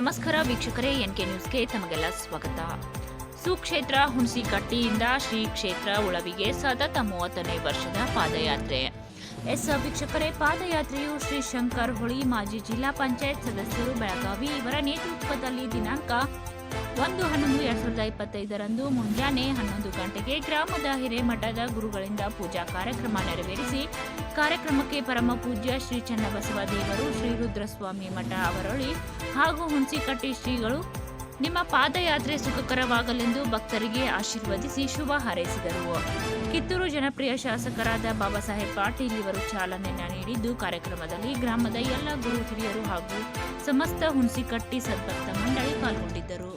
ನಮಸ್ಕಾರ ವೀಕ್ಷಕರೇ, ಎನ್ಕೆ ನ್ಯೂಸ್ಗೆ ತಮಗೆಲ್ಲ ಸ್ವಾಗತ. ಸುಕ್ಷೇತ್ರ ಹುಣಸಿಕಟ್ಟಿಯಿಂದ ಶ್ರೀ ಕ್ಷೇತ್ರ ಉಳವಿಗೆ ಸತತ ಮೂವತ್ತನೇ ವರ್ಷದ ಪಾದಯಾತ್ರೆ. ಎಸ್, ವೀಕ್ಷಕರೇ, ಪಾದಯಾತ್ರೆಯು ಶ್ರೀ ಶಂಕರ್ ಹೊಳಿ ಮಾಜಿ ಜಿಲ್ಲಾ ಪಂಚಾಯತ್ ಸದಸ್ಯರು ಬೆಳಗಾವಿ ಇವರ ನೇತೃತ್ವದಲ್ಲಿ ದಿನಾಂಕ ಒಂದು ಹನ್ನೊಂದು ಎರಡ್ ಸಾವಿರದ ಇಪ್ಪತ್ತೈದರಂದು ಮುಂಜಾನೆ ಹನ್ನೊಂದು ಗಂಟೆಗೆ ಗ್ರಾಮದ ಹಿರೇಮಠದ ಗುರುಗಳಿಂದ ಪೂಜಾ ಕಾರ್ಯಕ್ರಮ ನೆರವೇರಿಸಿ ಕಾರ್ಯಕ್ರಮಕ್ಕೆ ಪರಮ ಪೂಜ್ಯ ಶ್ರೀ ಚನ್ನಬಸವ ದೇವರು ಶ್ರೀ ರುದ್ರಸ್ವಾಮಿ ಮಠ ಅವರೊಳಿ ಹಾಗೂ ಹುಣಸಿಕಟ್ಟಿ ಶ್ರೀಗಳು ನಿಮ್ಮ ಪಾದಯಾತ್ರೆ ಸುಖಕರವಾಗಲೆಂದು ಭಕ್ತರಿಗೆ ಆಶೀರ್ವದಿಸಿ ಶುಭ ಹಾರೈಸಿದರು. ಕಿತ್ತೂರು ಜನಪ್ರಿಯ ಶಾಸಕರಾದ ಬಾಬಾ ಸಾಹೇಬ್ ಪಾಟೀಲ್ ಇವರು ಚಾಲನೆ ನೀಡಿದ್ದು ಕಾರ್ಯಕ್ರಮದಲ್ಲಿ ಗ್ರಾಮದ ಎಲ್ಲ ಗುರು ಹಿರಿಯರು ಹಾಗೂ ಸಮಸ್ತ ಹುಣಸಿಕಟ್ಟಿ ಸದ್ಭಕ್ತ ಮಂಡಳಿ ಪಾಲ್ಗೊಂಡಿದ್ದರು.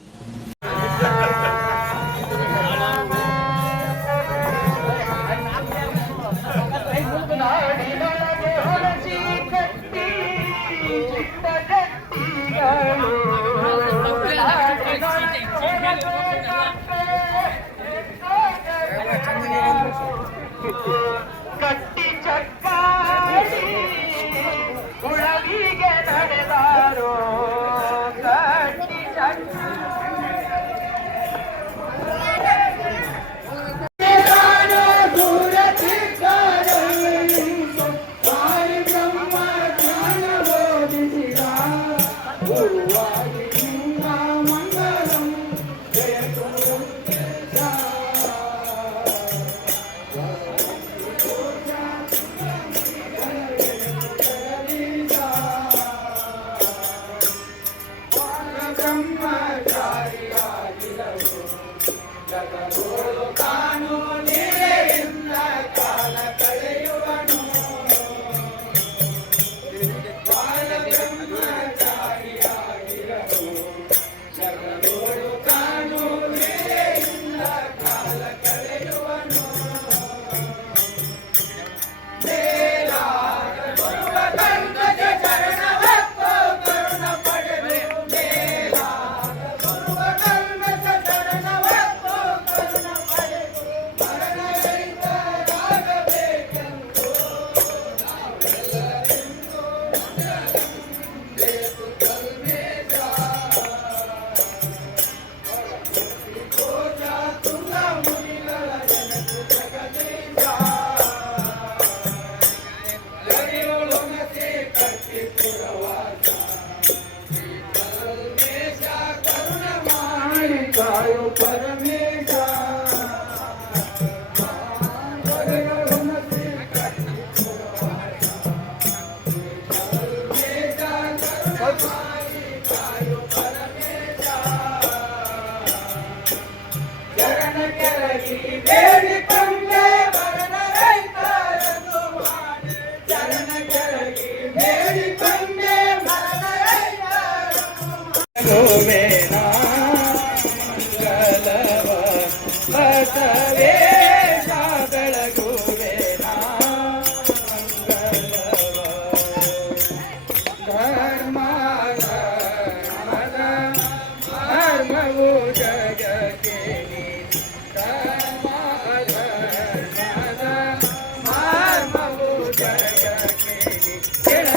ಚರಣ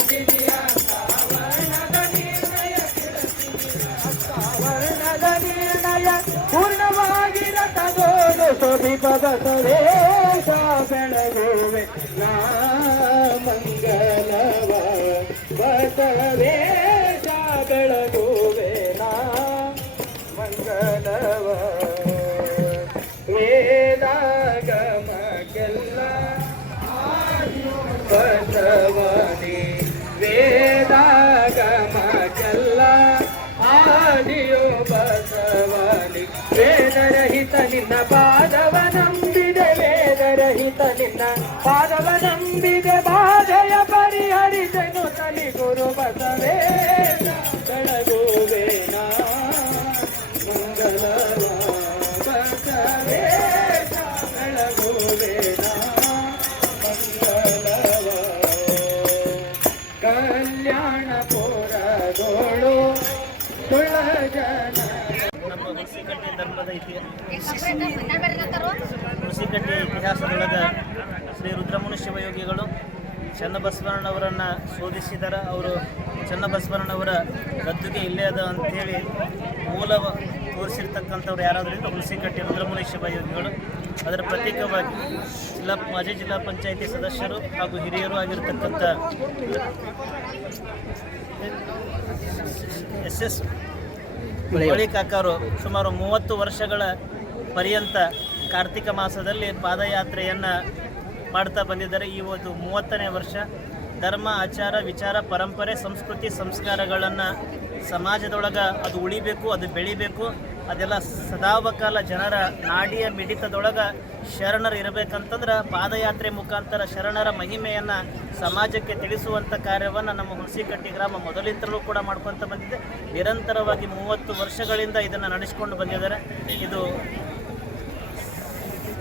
ಕೆಳಗಿದೆಯ ವರ್ಣದ ನಿರ್ಣಯ ವರ್ಣದ ನಿರ್ಣಯ ಪೂರ್ಣವಾಗಿರತಗೋದು ಸುದೀಪದ ಸುರೇಶ ಬೆಳಗುವೆ ನಾ ವೇದರಹಿತ ನಿನ್ನ ಪಾದವ ನಂಬಿದೆ ವೇದರಹಿತ ನಿನ್ನ ಪಾದವ ನಂಬಿದೆ ಬಾಧೆಯ ಪರಿಹರಿಸನು ತಲಿ ಗುರು ಬಸವೇ. ಬೆಳಗುವೇನ ಮಂಗಲವ ಬಸವೇಶ ಬೆಳಗುವೇನ ಮಂಗಲವ ಕಲ್ಯಾಣ ಪುರದೋಳು ತುಳ ಜನ ಹುಣಸಿಕಟ್ಟೆ ಧರ್ಮದ ಇತಿಹಾಸ ಹುಣಸಿಕಟ್ಟೆ ಇತಿಹಾಸದೊಳಗೆ ಶ್ರೀ ರುದ್ರಮುನಿ ಶಿವಯೋಗಿಗಳು ಚನ್ನಬಸವಣ್ಣವರನ್ನ ಶೋಧಿಸಿದಾರ. ಅವರು ಚನ್ನಬಸವಣ್ಣವರ ಗದ್ದುಗೆ ಇಲ್ಲೇ ಅದ ಅಂಥೇಳಿ ಮೂಲ ತೋರಿಸಿರ್ತಕ್ಕಂಥವ್ರು ಯಾರಾದರೂ ಇದ್ರೆ ಹುಣಸಿಕಟ್ಟಿ ರುದ್ರಮುನಿ ಶಿವಯೋಗಿಗಳು ಅದರ ಪ್ರತೀಕವಾಗಿ ಜಿಲ್ಲಾ ಮಾಜಿ ಜಿಲ್ಲಾ ಪಂಚಾಯಿತಿ ಸದಸ್ಯರು ಹಾಗೂ ಹಿರಿಯರು ಆಗಿರ್ತಕ್ಕಂಥ ಎಸ್ ಎಸ್ ಬಳಿ ಕಾಕರು ಸುಮಾರು ಮೂವತ್ತು ವರ್ಷಗಳ ಪರ್ಯಂತ ಕಾರ್ತಿಕ ಮಾಸದಲ್ಲಿ ಪಾದಯಾತ್ರೆಯನ್ನು ಮಾಡ್ತಾ ಬಂದಿದ್ದಾರೆ. ಒಂದು ಮೂವತ್ತನೇ ವರ್ಷ ಧರ್ಮ, ಆಚಾರ, ವಿಚಾರ, ಪರಂಪರೆ, ಸಂಸ್ಕೃತಿ, ಸಂಸ್ಕಾರಗಳನ್ನು ಸಮಾಜದೊಳಗೆ ಅದು ಉಳಿಬೇಕು, ಅದು ಬೆಳಿಬೇಕು. ಅದೆಲ್ಲ ಸದಾವಕಾಲ ಜನರ ನಾಡಿಯ ಮಿಡಿತದೊಳಗೆ ಶರಣರು ಇರಬೇಕಂತಂದ್ರೆ ಪಾದಯಾತ್ರೆ ಮುಖಾಂತರ ಶರಣರ ಮಹಿಮೆಯನ್ನು ಸಮಾಜಕ್ಕೆ ತಿಳಿಸುವಂಥ ಕಾರ್ಯವನ್ನು ನಮ್ಮ ಹುಣಸಿಕಟ್ಟಿ ಗ್ರಾಮ ಮೊದಲಿಂದಲೂ ಕೂಡ ಮಾಡ್ಕೊತ ಬಂದಿದೆ. ನಿರಂತರವಾಗಿ ಮೂವತ್ತು ವರ್ಷಗಳಿಂದ ಇದನ್ನು ನಡೆಸಿಕೊಂಡು ಬಂದಿದ್ದಾರೆ. ಇದು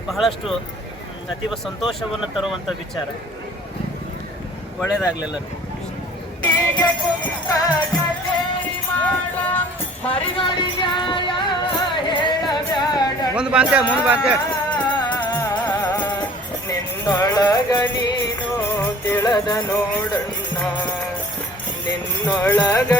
ಬಹಳಷ್ಟು ಅತೀವ ಸಂತೋಷವನ್ನು ತರುವಂಥ ವಿಚಾರ. ಒಳ್ಳೆಯದಾಗಲಿಲ್ಲ ಮುಂದೆ ಬಾಂತೆ ಮುಂದೆ ಬಾಂತೆ ನಿನ್ನೊಳಗ ನೀನು ತಿಳದ ನೋಡಣ್ಣ. ನಿನ್ನೊಳಗ